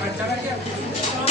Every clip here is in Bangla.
নিজের নাম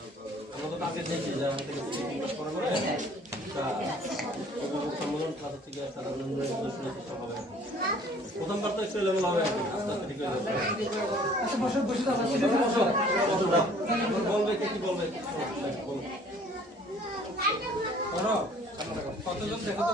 প্রথমবার তো একটু লেভেল হবে আস্তে আস্তে ঠিক হয়ে বলবে কে কি বলবে কতজন দেখো তো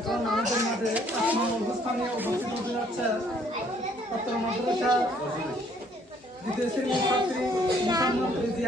এখন আমাদের মাঝে আপনার অবস্থানে উপস্থিত হতে যাচ্ছে সত্তর মাদ্রাসা শ্রেণির ছাত্রী মোসাম্মদ রেজি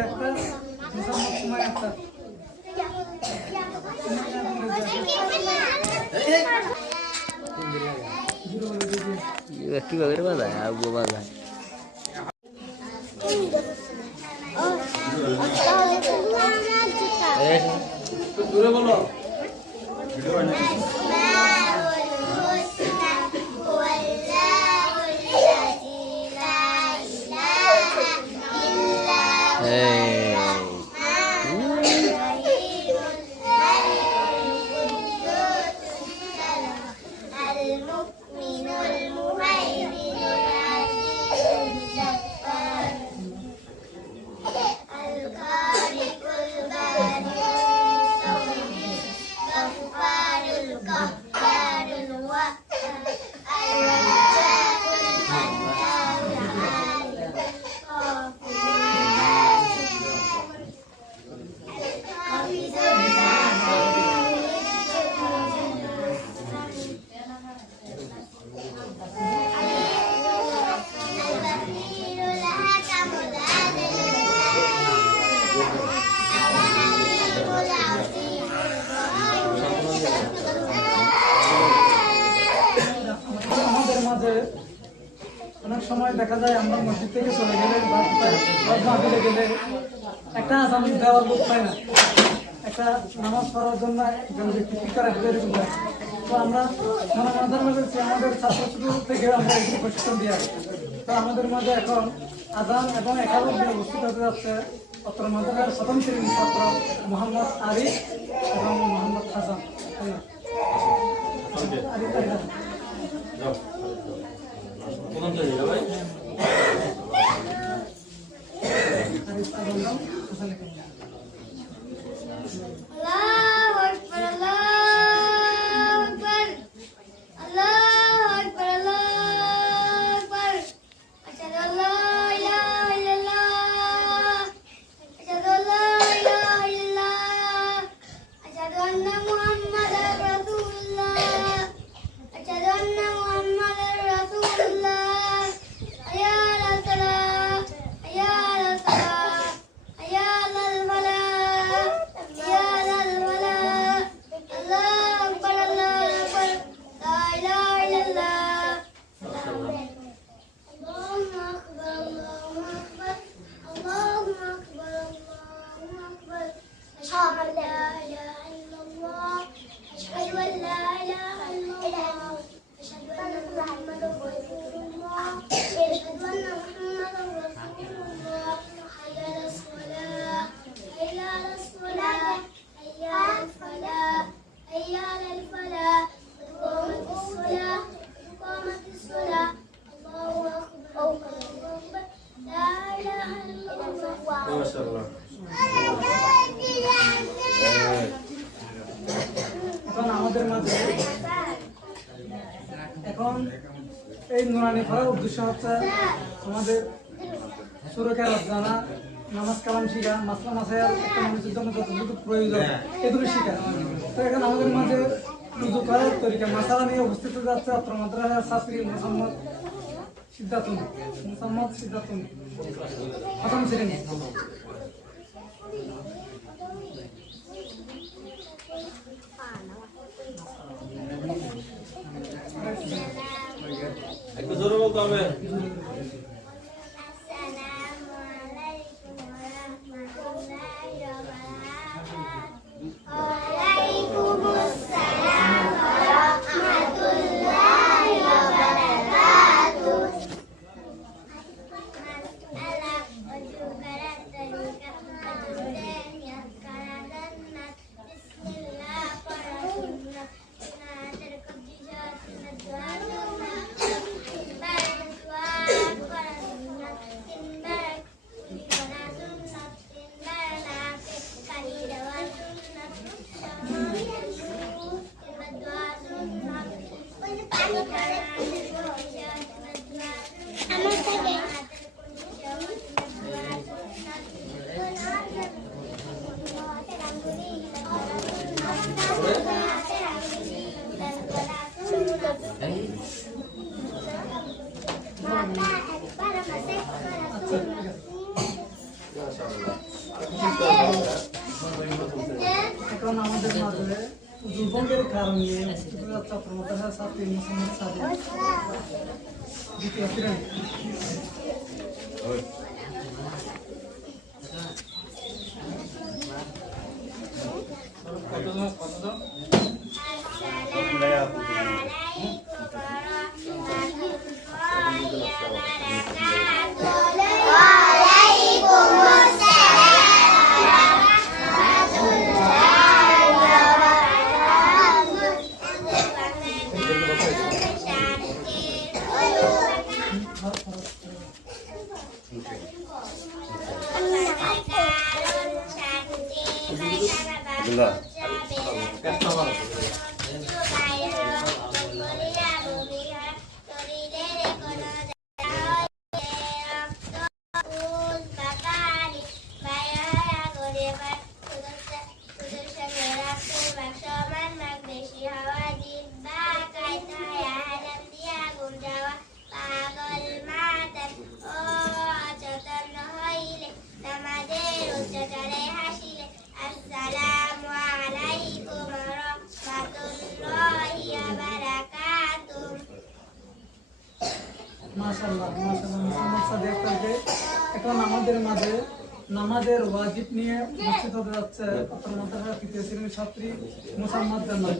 দেখা যায় আমরা মসজিদ থেকে চলে গেলে গেলে একটা আজান দেওয়ার লোক পাই না। একটা নামাজ পড়ার জন্য একজন ব্যক্তি ঠিক করে এরকম হয়। তো আমরা মনে মাঝে মাঝে আমাদের ছাত্র ছাত্রী থেকে আমরা এগুলো প্রশিক্ষণ দিয়ে তো আমাদের মাঝে এখন আজান এবং একাদশ উপস্থিত হতে যাচ্ছে। অত্র প্রথম শ্রেণির ছাত্র মোহাম্মদ আরিফ এবং মোহাম্মদ হাসান। Arif sabéis por. করার উদ্দেশ্য হচ্ছে আমাদের সুরক্ষা জানা, নামাজ কালাম শিখা, মাসলা মাসের একটা মানুষের জন্য যতটুকু প্রয়োজন এগুলো শিখা তো এখন আমাদের মাঝে রুজু করার তরিকা, মাসালা নিয়ে উপস্থিত যাচ্ছে ছাত্র মাদ্রাসা ছাত্রী মোহাম্মদ সিদ্ধার্থ মোহাম্মদ সিদ্ধার্থ প্রথম শ্রেণি Thank you. একটু জোরে বলতে হবে। Ya sabar. Kita mau dengar dulu. Ujung pangkal karunia. का प्रमोटर है साथ ही द्वितीय श्रेणी আমাদের মাঝে নামাজের ওয়াজিব নিয়ে উপস্থিত হতে যাচ্ছে। আপনার মাদ্রাসা ছাত্রী মুসাম্মদ জান্নাত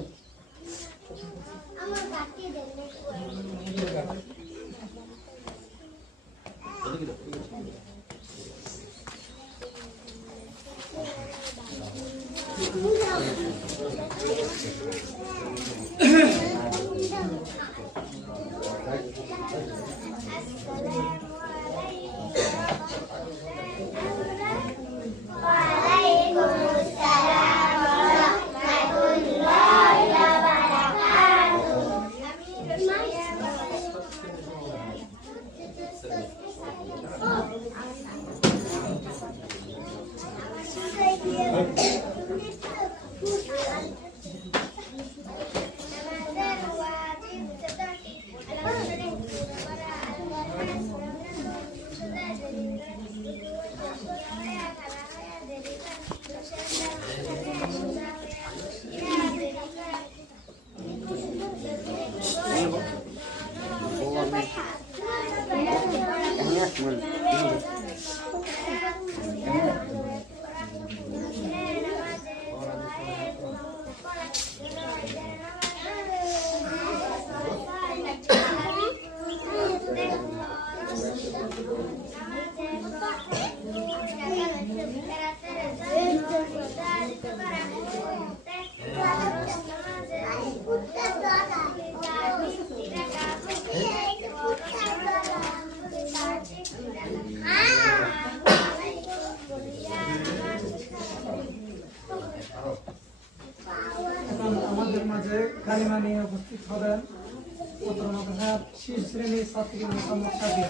কালিমা নিয়ে উপস্থিত হবেন উত্তর মাদ্রাসার শীর্ষ শ্রেণির ছাত্রী মোহাম্মদ সাদিয়া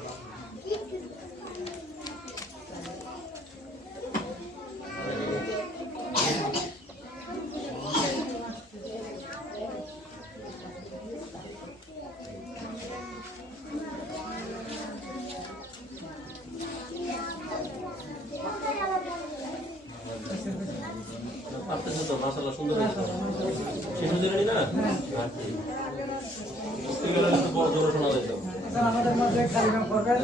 আমাদের মাঝে কালিমা পড়বেন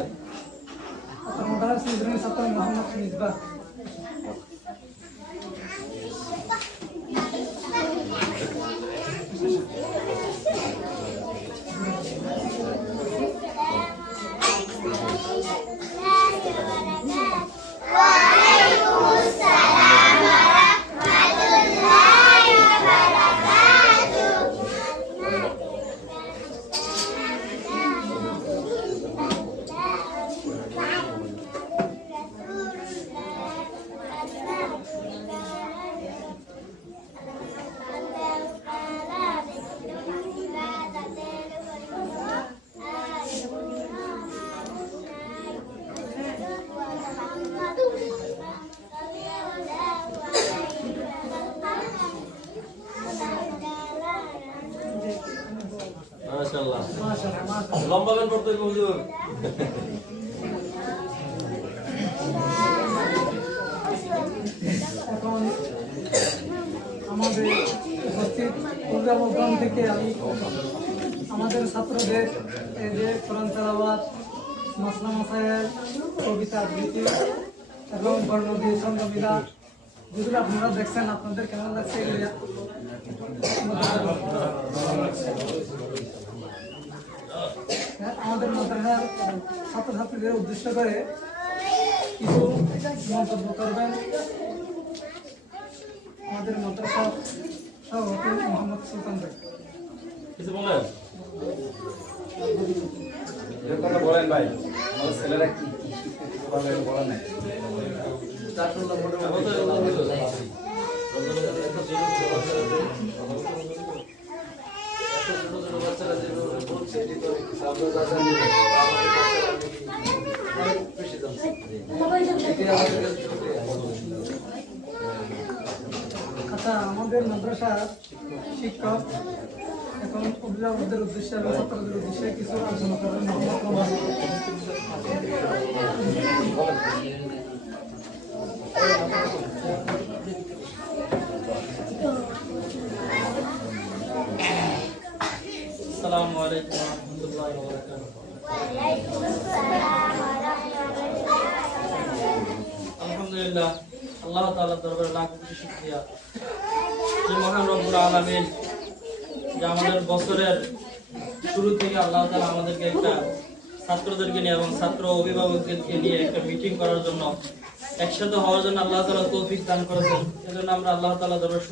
উত্তর মাদ্রাসার শীর্ষ শ্রেণির ছাত্র মোহাম্মদ মিসবাহ মাশাআল্লাহ। মাশাআল্লাহ মাশাআল্লাহ। লম্বা গান পড়তে হবে হুজুর। এখন আমাদের উপস্থিত থেকে আমি আমাদের ছাত্রদের এই যে কোরআন তেলাওয়াত মাসলা মাসায়ের কবিতা আবৃত্তি এবং বর্ণদী সংগমিলা যেগুলো আপনারা দেখছেন আপনাদের কেমন লাগছে এগুলো হ্যাঁ, আমাদের মাদ্রাসার ছাত্রছাত্রীদের উদ্দেশ্য করে কিছু মন্তব্য করবেন। আমাদের মাদ্রাসা সভাপতি মোহাম্মদ সুলতান বলেন? বলেন ভাই আমাদের ছেলেরা কি বলেন নাই বাচ্চারা যেভাবে এটা তো আমরা যা জানি না, আমাদের বাচ্চারা অনেক বেশি জানছে। এটাই আমাদের কাছে শুক্রিয়া। আচ্ছা আমাদের মাদ্রাসার শিক্ষক এখন অভিভাবকদের উদ্দেশ্যে এবং ছাত্রদের উদ্দেশ্যে কিছু আলোচনা করবেন মোহাম্মদ রহমান আসসালামু আলাইকুম ওয়া রাহমাতুল্লাহি আলহামদুলিল্লাহ, আল্লাহ দরবারে লাখ কোটি যে মহান রব্বুল যে আমাদের বছরের শুরু থেকে আল্লাহ তাআলা আমাদেরকে একটা ছাত্রদেরকে নিয়ে এবং ছাত্র অভিভাবকদেরকে নিয়ে একটা মিটিং করার জন্য একসাথে হওয়ার জন্য আল্লাহ তাআলা তৌফিক দান করেছেন। এজন্য আমরা আল্লাহ তাআলা দরবার